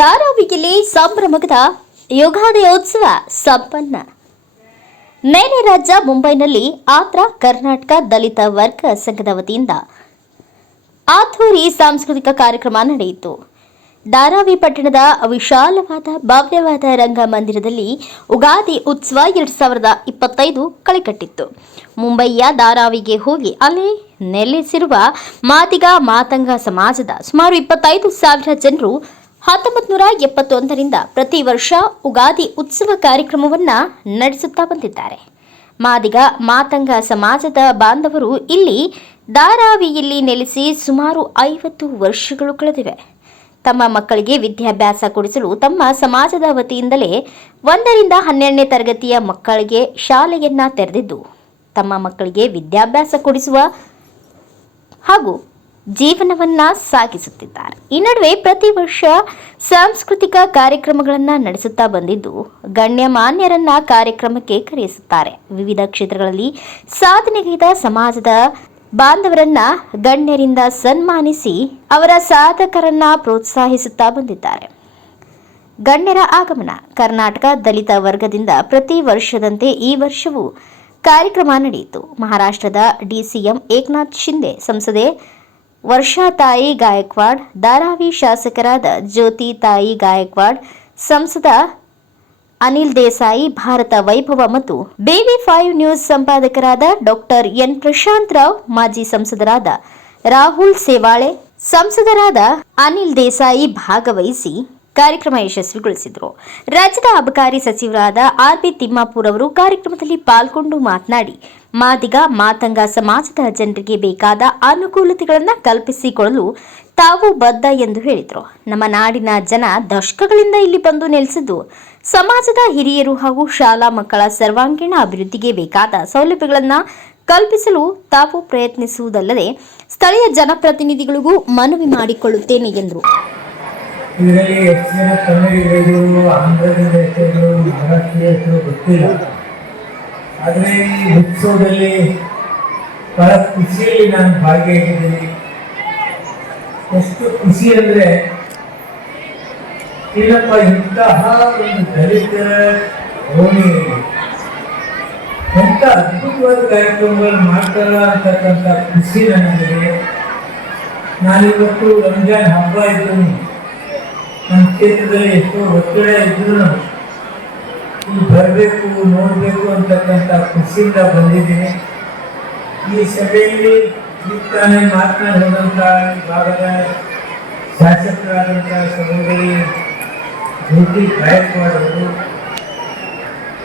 ಧಾರಾವಿಯಲ್ಲಿ ಸಂಭ್ರಮದ ಯುಗಾದಿಯೋತ್ಸವ ಸಂಪನ್ನ. ನೆರೆ ರಾಜ್ಯ ಮುಂಬೈನಲ್ಲಿ ಆಂಧ್ರ ಕರ್ನಾಟಕ ದಲಿತ ವರ್ಗ ಸಂಘದ ವತಿಯಿಂದ ಆಥೂರಿ ಸಾಂಸ್ಕೃತಿಕ ಕಾರ್ಯಕ್ರಮ ನಡೆಯಿತು. ಧಾರಾವಿ ಪಟ್ಟಣದ ವಿಶಾಲವಾದ ಭವ್ಯವಾದ ರಂಗಮಂದಿರದಲ್ಲಿ ಉಗಾದಿ ಉತ್ಸವ 2025 ಕಳೆಕಟ್ಟಿತ್ತು. ಮುಂಬಯಿಯ ಧಾರಾವಿಗೆ ಹೋಗಿ ಅಲ್ಲಿ ನೆಲೆಸಿರುವ ಮಾದಿಗ ಮಾತಂಗ ಸಮಾಜದ ಸುಮಾರು 25,000 ಜನರು 1971ರಿಂದ ಪ್ರತಿ ವರ್ಷ ಉಗಾದಿ ಉತ್ಸವ ಕಾರ್ಯಕ್ರಮವನ್ನು ನಡೆಸುತ್ತಾ ಬಂದಿದ್ದಾರೆ. ಮಾದಿಗ ಮಾತಂಗ ಸಮಾಜದ ಬಾಂಧವರು ಇಲ್ಲಿ ಧಾರಾವಿಯಲ್ಲಿ ನೆಲೆಸಿ ಸುಮಾರು 50 ವರ್ಷಗಳು ಕಳೆದಿವೆ. ತಮ್ಮ ಮಕ್ಕಳಿಗೆ ವಿದ್ಯಾಭ್ಯಾಸ ಕೊಡಿಸಲು ತಮ್ಮ ಸಮಾಜದ ವತಿಯಿಂದಲೇ 1ರಿಂದ 12ನೇ ತರಗತಿಯ ಮಕ್ಕಳಿಗೆ ಶಾಲೆಯನ್ನ ತೆರೆದಿದ್ದು ತಮ್ಮ ಮಕ್ಕಳಿಗೆ ವಿದ್ಯಾಭ್ಯಾಸ ಕೊಡಿಸುವ ಹಾಗೂ ಜೀವನವನ್ನ ಸಾಗಿಸುತ್ತಿದ್ದಾರೆ. ಈ ನಡುವೆ ಪ್ರತಿ ವರ್ಷ ಸಾಂಸ್ಕೃತಿಕ ಕಾರ್ಯಕ್ರಮಗಳನ್ನು ನಡೆಸುತ್ತಾ ಬಂದಿದ್ದು ಗಣ್ಯಮಾನ್ಯರನ್ನ ಕಾರ್ಯಕ್ರಮಕ್ಕೆ ಕರೆಯಿಸುತ್ತಾರೆ. ವಿವಿಧ ಕ್ಷೇತ್ರಗಳಲ್ಲಿ ಸಾಧನೆಗೈದ ಸಮಾಜದ ಬಾಂಧವರನ್ನ ಗಣ್ಯರಿಂದ ಸನ್ಮಾನಿಸಿ ಅವರ ಸಾಧಕರನ್ನ ಪ್ರೋತ್ಸಾಹಿಸುತ್ತಾ ಬಂದಿದ್ದಾರೆ. ಗಣ್ಯರ ಆಗಮನ. ಕರ್ನಾಟಕ ದಲಿತ ವರ್ಗದಿಂದ ಪ್ರತಿ ವರ್ಷದಂತೆ ಈ ವರ್ಷವೂ ಕಾರ್ಯಕ್ರಮ ನಡೆಯಿತು. ಮಹಾರಾಷ್ಟ್ರದ ಡಿಸಿಎಂ ಏಕನಾಥ್ ಶಿಂದೆ, ಸಂಸದೆ ವರ್ಷಾ ತಾಯಿ ಗಾಯಕ್ವಾಡ್, ಧಾರಾವಿ ಶಾಸಕರಾದ ಜ್ಯೋತಿ ತಾಯಿ ಗಾಯಕ್ವಾಡ್, ಸಂಸದ ಅನಿಲ್ ದೇಸಾಯಿ, ಭಾರತ ವೈಭವ ಮತ್ತು BV5 ನ್ಯೂಸ್ ಸಂಪಾದಕರಾದ ಡಾಕ್ಟರ್ ಎನ್ ಪ್ರಶಾಂತ್ ರಾವ್, ಮಾಜಿ ಸಂಸದರಾದ ರಾಹುಲ್ ಸೇವಾಳೆ, ಸಂಸದರಾದ ಅನಿಲ್ ದೇಸಾಯಿ ಭಾಗವಹಿಸಿ ಕಾರ್ಯಕ್ರಮ ಯಶಸ್ವಿಗೊಳಿಸಿದರು. ರಾಜ್ಯದ ಅಬಕಾರಿ ಸಚಿವರಾದ RB ತಿಮ್ಮಾಪುರ್ ಅವರು ಕಾರ್ಯಕ್ರಮದಲ್ಲಿ ಪಾಲ್ಗೊಂಡು ಮಾತನಾಡಿ, ಮಾದಿಗ ಮಾತಂಗ ಸಮಾಜದ ಜನರಿಗೆ ಬೇಕಾದ ಅನುಕೂಲತೆಗಳನ್ನು ಕಲ್ಪಿಸಿಕೊಡಲು ತಾವು ಬದ್ಧ ಎಂದು ಹೇಳಿದರು. ನಮ್ಮ ನಾಡಿನ ಜನ ದಶಕಗಳಿಂದ ಇಲ್ಲಿ ಬಂದು ನೆಲೆಸಿದ್ದು ಸಮಾಜದ ಹಿರಿಯರು ಹಾಗೂ ಶಾಲಾ ಮಕ್ಕಳ ಸರ್ವಾಂಗೀಣ ಅಭಿವೃದ್ಧಿಗೆ ಬೇಕಾದ ಸೌಲಭ್ಯಗಳನ್ನು ಕಲ್ಪಿಸಲು ತಾವು ಪ್ರಯತ್ನಿಸುವುದಲ್ಲದೆ ಸ್ಥಳೀಯ ಜನಪ್ರತಿನಿಧಿಗಳಿಗೂ ಮನವಿ ಮಾಡಿಕೊಳ್ಳುತ್ತೇನೆ ಎಂದರು. ಇದರಲ್ಲಿ ಎಷ್ಟು ಜನ ಕನ್ನಡಿಗರು, ಆಂಧ್ರದಿಂದ ಹೆಸರು, ಮರಾಠಿ ಹೆಸರು ಗೊತ್ತಿಲ್ಲ. ಆದರೆ ಈ ಉತ್ಸವದಲ್ಲಿ ಬಹಳ ಖುಷಿಯಲ್ಲಿ ನಾನು ಭಾಗಿಯಾಗಿದ್ದೀನಿ. ಎಷ್ಟು ಖುಷಿ ಅಂದರೆ ಇಲ್ಲಪ್ಪ, ಇಂತಹ ಒಂದು ದಲಿತರ ಭೂಮಿಯಲ್ಲಿ ಎಂಥ ಅದ್ಭುತವಾದ ಕಾರ್ಯಕ್ರಮಗಳು ಮಾಡ್ತಾರ ಅಂತಕ್ಕಂಥ ಖುಷಿ ನನಗಿದೆ. ನಾನಿವತ್ತು ರಂಜಾನ್ ಹಬ್ಬ ಇದ್ದು ನಮ್ಮ ಕ್ಷೇತ್ರದಲ್ಲಿ ಎಷ್ಟೋ ಒತ್ತಡ ಇದ್ರೂ ಇಲ್ಲಿ ಬರಬೇಕು, ನೋಡಬೇಕು ಅಂತಕ್ಕಂಥ ಖುಷಿಯಿಂದ ಬಂದಿದ್ದೀನಿ. ಈ ಸಭೆಯಲ್ಲಿ ತಾನೇ ಮಾತನಾಡಿ ಹೋದಂಥ ಭಾಗದ ಶಾಸಕರಾದಂಥ ಸಹೋದರಿ ಜ್ಯೋತಿ ಗಾಯಕ್ವಾಡ್ ಅವರು,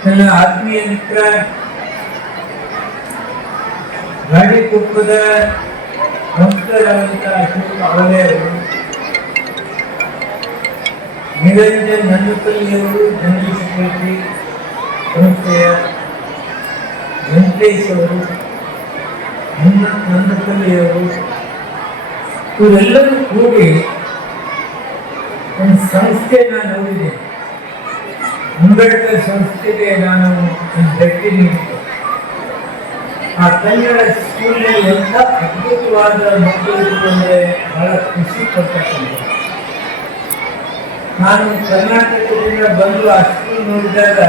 ನನ್ನ ಆತ್ಮೀಯ ಮಿತ್ರ ಗಾಡಿಕೊಪ್ಪದ ಸಂಸ್ಥರಾದಂಥ ಅಶೋಕ್ ಅವರೇ ಅವರು, ನಿರಂಜನ್ ನನ್ನಪಲ್ಲಿಯವರು, ಜನರಲ್ ಸೆಕ್ರೆಟರಿ ಸಂಸ್ಥೆಯ ವೆಂಕಟೇಶ್ ಅವರು, ನನ್ನಪಲ್ಲಿಯವರು, ಇವರೆಲ್ಲರೂ ಕೂಡಿ ಒಂದು ಸಂಸ್ಥೆ ನಾನು ನೋಡಿದೆ. ಅಂಬೇಡ್ಕರ್ ಸಂಸ್ಥೆಗೆ ನಾನು ಭೇಟಿ ನೀಡಿದ್ದೆ. ಆ ಕನ್ನಡ ಸ್ಕೂಲ್ನಲ್ಲಿ ಎಂಥ ಅದ್ಭುತವಾದ ಮಕ್ಕಳು ಅಂದರೆ ಬಹಳ ಖುಷಿ ಪಡ್ತಕ್ಕಂಥ. ನಾನು ಕರ್ನಾಟಕದಿಂದ ಬಂದು ಆ ಸ್ಕೂಲ್ ನೋಡಿದಾಗ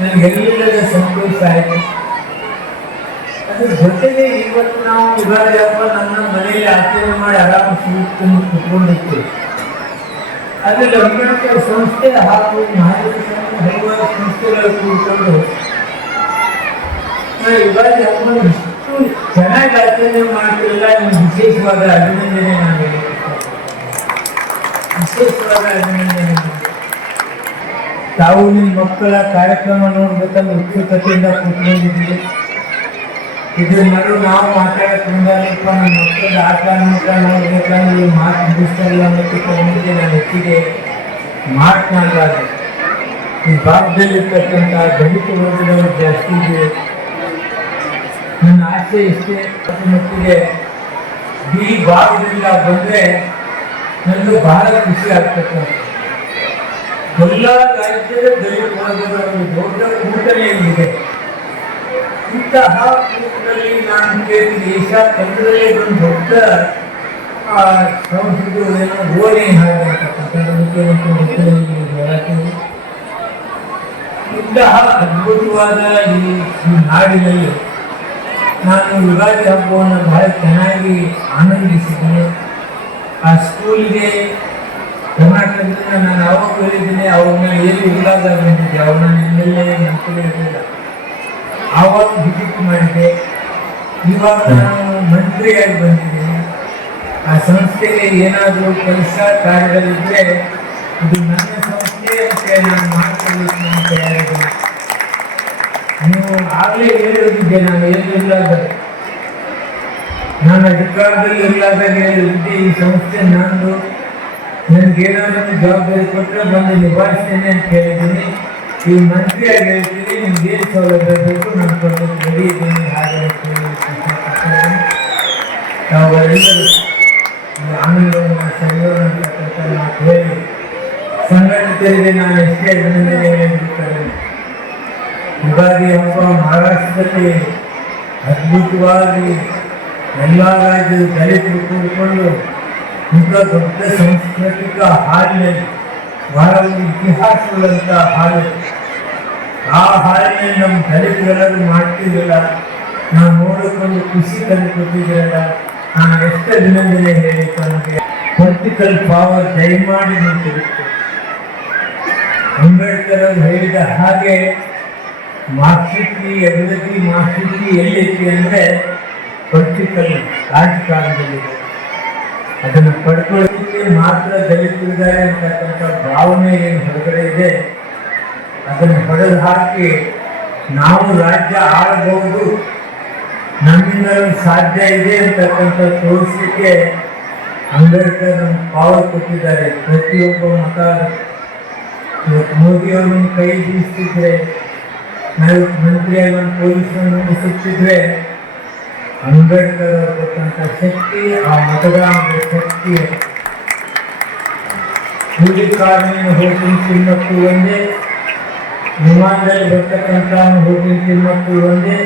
ನನಗೆಲ್ಲದ ಸಂತೋಷ ಆಯಿತು. ಅದ್ರ ಜೊತೆಗೆ ಇವತ್ತು ನಾವು ಯುಗಾದಿ ಹಬ್ಬ ನಮ್ಮ ಮನೆಯಲ್ಲಿ ಆಚರಣೆ ಮಾಡಿ ಆರಾಮ ಸುತ್ತಕೊಂಡು ಕುತ್ಕೊಂಡಿರ್ತೀವಿ. ಅದರಲ್ಲಿ ಅಂಬೇಡ್ಕರ್ ಸಂಸ್ಥೆ ಹಾಗೂ ಹಲವಾರು ಸಂಸ್ಥೆಗಳು ಕೂತ್ಕೊಂಡು ಯುಗಾದಿ ಹಬ್ಬ ಇಷ್ಟು ಚೆನ್ನಾಗಿ ಆಚರಣೆ ಮಾಡ್ತಿರಲ್ಲ, ನಿಮ್ಗೆ ವಿಶೇಷವಾದ ಅಭಿನಂದನೆ ನಾನು ವಿಶೇಷವಾದ ಅಭಿನಂದನೆ. ತಾವು ನಿಮ್ಮ ಮಕ್ಕಳ ಕಾರ್ಯಕ್ರಮ ನೋಡ್ಬೇಕಂದ್ರೆ ಉತ್ಸುಕತೆಯಿಂದ ಕೂತ್ಕೊಂಡಿದ್ದೀವಿ. ಇದ್ರ ನಡು ನಾವು ಮಾತಾಡೋದ್ರಿಂದಲಪ್ಪ ನಮ್ಮ ಮಕ್ಕಳ ಆಟ ನೋಡ್ಬೇಕಂದ್ರೆ ಮಾತು ಮುಗಿಸ್ತಾರಲ್ಲ ಅನ್ನೋದಕ್ಕೆ ಮುಂದೆ ನಾನು ಹೆಚ್ಚಿಗೆ ಮಾತನಾಡಲಾರೆ. ಈ ಭಾಗದಲ್ಲಿರ್ತಕ್ಕಂಥ ದಲಿತ ವರ್ಗದವರು ಜಾಸ್ತಿ ಇದೆ. ನನ್ನ ಆಸೆ ಇಷ್ಟೇ, ಮಟ್ಟಿಗೆ ಈ ಭಾಗದಿಂದ ಬಂದರೆ ನನಗೆ ಬಹಳ ಖುಷಿ ಆಗ್ತಕ್ಕಂಥ. ಎಲ್ಲ ರಾಜ್ಯದ ದಲಿತ ವರ್ಗದ ಒಂದು ದೊಡ್ಡ ಕೂಟನೆ ಇದೆ. ಇಂತಹ ಕೂಟದಲ್ಲಿ ನಾನು ಕೇಳಿ ದೇಶ ಕನ್ನಡದಲ್ಲಿ ಒಂದು ದೊಡ್ಡ ಆ ಸಂಸ್ಕೃತಿ ಏನೋ ಓಣಿ ಹಾಗೆ ಅಂತಕ್ಕಂಥದ್ದು ಇಂತಹ ಅದ್ಭುತವಾದ ಈ ನಾಡಿನಲ್ಲಿ ನಾನು ಯುಗಾದಿ ಹಬ್ಬವನ್ನು ಬಹಳ ಚೆನ್ನಾಗಿ ಆನಂದಿಸಿದ್ದೀನಿ. ಆ ಸ್ಕೂಲ್ಗೆ ಕರ್ನಾಟಕದಿಂದ ನಾನು ಅವಾಗ ಹೇಳಿದ್ದೀನಿ, ಅವ್ರನ್ನ ಎಲ್ಲಿ ಇಲ್ಲದ ಬಂದಿದ್ದೆ, ಅವ್ರನ್ನ ನಿನ್ನೆಲ್ಲೇ ನಂಬಿರಲಿಲ್ಲ. ಆವಾಗ ವಿಸಿಟ್ ಮಾಡಿದೆ. ಇವಾಗ ನಾನು ಮಂತ್ರಿಯಾಗಿ ಬಂದಿದ್ದೀನಿ. ಆ ಸಂಸ್ಥೆಗೆ ಏನಾದರೂ ಕೆಲಸ ಕಾರ್ಯಗಳಿದ್ದರೆ ಇದು ನನ್ನ ಸಂಸ್ಥೆ ಅಂತ ನಾನು ಮಾಡ್ಕೊಳ್ಬೇಕು ಅಂತ ಹೇಳಿದ್ದೀನಿ. ನೀವು ಆಗಲೇ ಹೇಳಿದ್ದೆ, ನಾನು ಏನಿಲ್ಲಾದರೆ ನಾನು ಅಧಿಕಾರದಲ್ಲಿ ಇರ್ಲಾದಾಗ ಹೇಳಿದ್ದೆ, ಈ ಸಂಸ್ಥೆ ನಂದು, ನನಗೇನಾದರೂ ಜವಾಬ್ದಾರಿ ಕೊಟ್ಟರೆ ಬಂದು ನಿಭಾಯಿಸ್ತೇನೆ ಅಂತ ಹೇಳಿದ್ದೀನಿ. ಈ ಮಂತ್ರಿಯಾಗಿ ಹೇಳ್ತೀನಿ, ನಿಮ್ಗೆ ಏನು ಸೌಲಭ್ಯ ಬೇಕು ನಾನು ಕೊಟ್ಟು ರೆಡಿ ಇದ್ದೀನಿ. ಹಾಗೆ ತಾವೆಲ್ಲರೂ ಆನಂದವನ್ನು ಸಂಯೋಗ ಅಂತಕ್ಕಂಥ ಮಾತು ಹೇಳಿ ಸಂಘಟಿತರಿಗೆ ನಾನು ಎಷ್ಟೇ ಅಭಿನಂದನೆ ಹೇಳಿರುತ್ತಾರೆ. ಯುಗಾದಿ ಹಬ್ಬ ಮಹಾರಾಷ್ಟ್ರದಲ್ಲಿ ಅದ್ಭುತವಾಗಿ ಎಲ್ಲ ರಾಜ್ಯದ ದಲಿತರು ಕೂಡಿಕೊಂಡು ಇಂಥ ದೊಡ್ಡ ಸಾಂಸ್ಕೃತಿಕ ಹಾಲಿನಲ್ಲಿ ಬಹಳ ಒಂದು ಇತಿಹಾಸವುಳ್ಳಂಥ ಹಾಲು. ಆ ಹಾಲಿನಲ್ಲಿ ನಮ್ಮ ದಲಿತರೆಲ್ಲರೂ ಮಾಡ್ತಿರಲಿಲ್ಲ, ನಾವು ನೋಡಿಕೊಂಡು ಖುಷಿ ತಂದುಕೊಟ್ಟಿದ್ರಲ್ಲ, ನಾನು ಎಷ್ಟು ಅಭಿನಂದನೆ ಹೇಳಿತ್ತು. ನಮಗೆ ಪೊಲಿಟಿಕಲ್ ಪವರ್ ದಯಮಾಡಿ ನಿಂತಿರುತ್ತೆ. ಅಂಬೇಡ್ಕರ್ ಅವರು ಹೇಳಿದ ಹಾಗೆ ಮಾರ್ಕ್ಸಿಸ್ಟಿ ಅಭಿವೃದ್ಧಿ ಮಾರ್ಕ್ಸಿಸ್ಟಿ ಎಲ್ಲೈತಿ ಅಂದರೆ ಪೊಲಿಟಿಕಲ್ ರಾಜಕಾರಣದಲ್ಲಿ ಅದನ್ನು ಪಡ್ಕೊಳ್ಳೋದಕ್ಕೆ ಮಾತ್ರ ದಲಿತರಿದ್ದಾರೆ ಅಂತಕ್ಕಂಥ ಭಾವನೆ ಏನು ಹೊರಗಡೆ ಇದೆ, ಅದನ್ನು ಹೊಡೆದು ಹಾಕಿ ನಾವು ರಾಜ್ಯ ಆಳಬಹುದು, ನಮ್ಮಿಂದಲೂ ಸಾಧ್ಯ ಇದೆ ಅಂತಕ್ಕಂಥ ತೋರಿಸಲಿಕ್ಕೆ ಅಂಬೇಡ್ಕರ್ ನಮ್ಗೆ ಪವರ್ ಕೊಟ್ಟಿದ್ದಾರೆ. ಪ್ರತಿಯೊಬ್ಬ ಮತ ಇವತ್ತು ಮೋದಿಯವ್ರನ್ನ ಕೈ ಬೀಸ್ತಿದ್ರೆ, ನಾವು ಮಂತ್ರಿಯಾಗಿ ಒಂದು ಪೊಲೀಸರನ್ನು ಮುಗಿಸುತ್ತಿದ್ರೆ, ಅಂಬೇಡ್ಕರ್ ಅವರು ಕೊಟ್ಟಂಥ ಶಕ್ತಿ, ಆ ಮತದಾನದ ಶಕ್ತಿ. ಕೂಲಿ ಕಾರ್ಮಿಕನ ಹೋಟೆಲ್ ತಿನ್ನಕ್ಕೂ ಒಂದೇ, ವಿಮಾನದಲ್ಲಿ ಬರ್ತಕ್ಕಂಥ ಹೋಟೆಲ್ ತಿನ್ನಕ್ಕೂ ಒಂದೇ,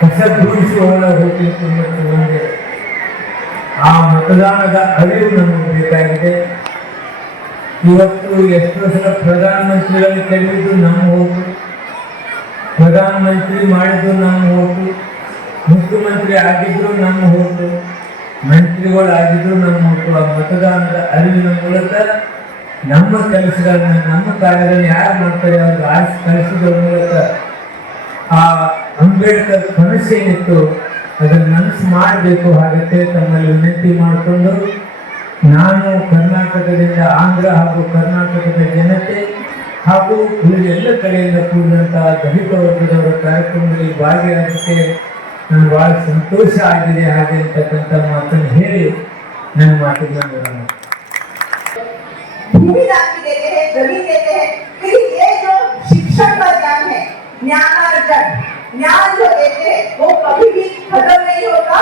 ಕಸ ಗುಡಿಸುವವರ ಹೋಟೆಲ್ ತಿನ್ನಕ್ಕೂ ಒಂದೇ. ಆ ಮತದಾನದ ಅರಿವು ನಮಗೆ ಬೇಕಾಗಿದೆ. ಇವತ್ತು ಎಷ್ಟೋ ಸಲ ಪ್ರಧಾನಮಂತ್ರಿಗಳು ತೆಗೆದಿದ್ದು ನಮ್ಮ ಓಟು, ಪ್ರಧಾನಮಂತ್ರಿ ಮಾಡಿದ್ದು ನಮ್ಮ ಓಟು, ಮುಖ್ಯಮಂತ್ರಿ ಆಗಿದ್ರು ನಮ್ಮ ಓಟು, ಮಂತ್ರಿಗಳಾಗಿದ್ರು ನಮ್ಮ ಓಟು. ಆ ಮತದಾನದ ಅರಿವಿನ ಮೂಲಕ ನಮ್ಮ ಕೆಲಸಗಳನ್ನ, ನಮ್ಮ ಕಾರ್ಯಗಳನ್ನ ಯಾರು ಮಾಡ್ತಾರೆ ಅವ್ರಿಗೆ ಆರಿಸಿ ಕಳಿಸೋದ್ರ ಮೂಲಕ ಆ ಅಂಬೇಡ್ಕರ್ ಕನಸೇನಿತ್ತು ಅದನ್ನು ನನಸು ಮಾಡಬೇಕು. ಹಾಗತ್ತೆ ತಮ್ಮಲ್ಲಿ ವಿನಂತಿ ಮಾಡಿಕೊಂಡು ನಾನು ಕರ್ನಾಟಕದಿಂದ ಆಂಧ್ರ ಹಾಗೂ ಕರ್ನಾಟಕದ ಜನತೆ ಹಾಗೂ ಎಲ್ಲ ಕಡೆಯಿಂದ ಕೂಡಿದಂತಹ ದಲಿತ ವರ್ಗದವರ ಕಾರ್ಯಕ್ರಮದಲ್ಲಿ ಭಾಗಿಯಾಗಕ್ಕೆ ನನಗೆ ಬಹಳ ಸಂತೋಷ ಆಗಿದೆ. ಹಾಗೆ ಅಂತಕ್ಕಂಥ ಮಾತನ್ನು ಹೇಳಿ ನನ್ನ ಮಾತುಗಳನ್ನು भूमि दान भी देते हैं, जमीन देते हैं, लेकिन ये जो शिक्षण का ज्ञान है, ज्ञानार्जन, ज्ञान जो देते हैं वो कभी भी खत्म नहीं होता,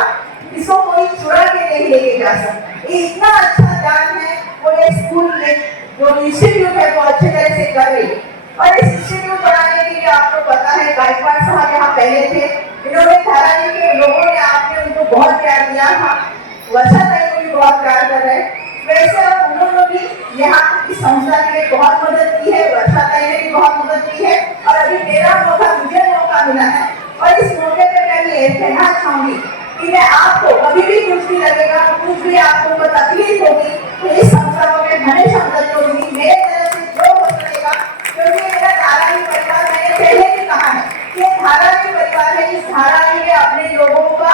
इसको कोई चुरा के नहीं लेके जा सकता। ये इतना अच्छा ज्ञान है, वो ये स्कूल में जो इंस्टीट्यूट है वो अच्छी तरह से कर रही है। और इस इंस्टीट्यूट बनाने के लिए आपको पता है गायकवाड़ साहब यहाँ पहले थे, इन्होंने धारावी के लोगों ने आपने उनको बहुत प्यार दिया था, वर्षा ताई को भी बहुत प्यार कर रहे हैं। वैसे उन्होंने भी यहाँ की संस्था के लिए बहुत मदद की है, वर्षा ताई ने भी बहुत मदद की है, और अभी मेरा मौका, मुझे मौका मिला है। और इस मौके पे मैं ये कहना चाहूंगी कि मैं आपको कभी भी कुछ भी लगेगा, कुछ भी आपको तकलीफ होगी, तो इस संस्थाओं में हमेशा मदद करूंगी मेरे तरफ से जो हो सकेगा। क्योंकि मेरा धारावी परिवार, मैंने पहले भी कहा है कि धारावी परिवार है, इस धारावी में अपने लोगों का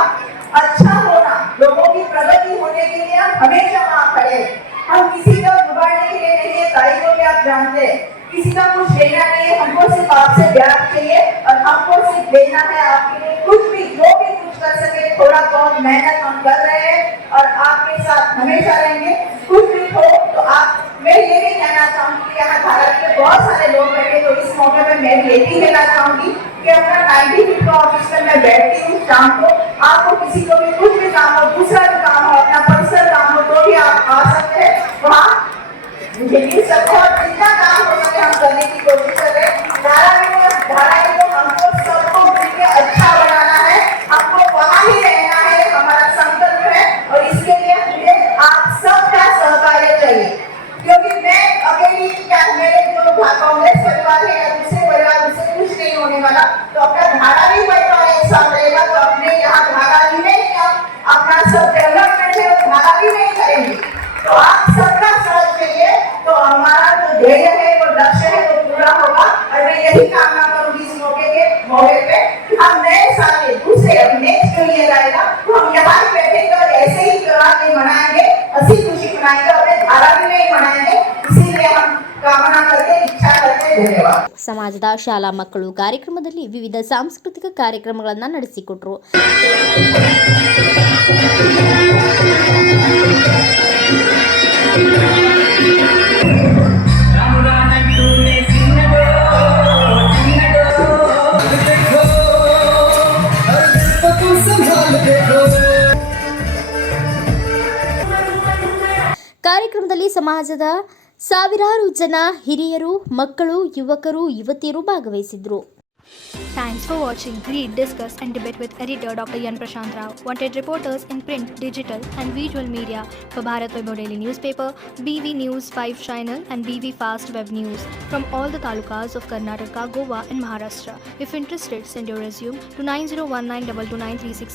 अच्छा होना, लोगों की प्रगति होने के लिए हम हमेशा वहाँ खड़े हैं। हम किसी का बिगाड़ने के लिए नहीं है, ताई को भी आप जानते हैं, किसी का कुछ लेना नहीं है, हमको सिर्फ आपसे प्यार चाहिए और हमको सिर्फ देना है आपके लिए कुछ भी, जो भी कुछ कर सके थोड़ा बहुत मेहनत हम कर रहे हैं और आपके साथ हमेशा रहेंगे। कुछ भी हो तो आप, मैं ये भी कहना चाहूंगी कि यहाँ भारत के बहुत सारे लोग बैठे, तो इस मौके पर मैं ये भी कहना चाहूंगी कि अपना 95 का ऑफिस में मैं बैठती हूँ शाम को, आपको किसी को भी कुछ भी काम हो, दूसरा भी काम हो, अपना पर्सनल काम हो, तो भी आप आ सकते हैं वहाँ, मुझे मिल सकते हैं। और जितना काम हो सके हम करने की कोशिश कर रहे हैं। धारावी को हमको सबको मिलकर अच्छा बनाना है, हमको वहाँ ही रहना है, हमारा संकल्प है। और इसके ಸಮಾಜದ ಶಾಲಾ ಮಕ್ಕಳು ಕಾರ್ಯಕ್ರಮದಲ್ಲಿ ವಿವಿಧ ಸಾಂಸ್ಕೃತಿಕ ಕಾರ್ಯಕ್ರಮಗಳನ್ನು ನಡೆಸಿಕೊಟ್ರು. ಕಾರ್ಯಕ್ರಮದಲ್ಲಿ ಸಮಾಜದ ಸಾವಿರಾರು ಜನ ಹಿರಿಯರು, ಮಕ್ಕಳು, ಯುವಕರು, ಯುವತಿಯರು ಭಾಗವಹಿಸಿದ್ರು. Thanks for watching. Read, discuss and debate with editor Dr. Yan Prashant Rao. Wanted reporters in print, digital and visual media for Bharat Vaibhav Daily Newspaper, BV News 5 Channel and BV Fast Web News from all the talukas of Karnataka, Goa and Maharashtra. If interested, send your resume to 9019229369.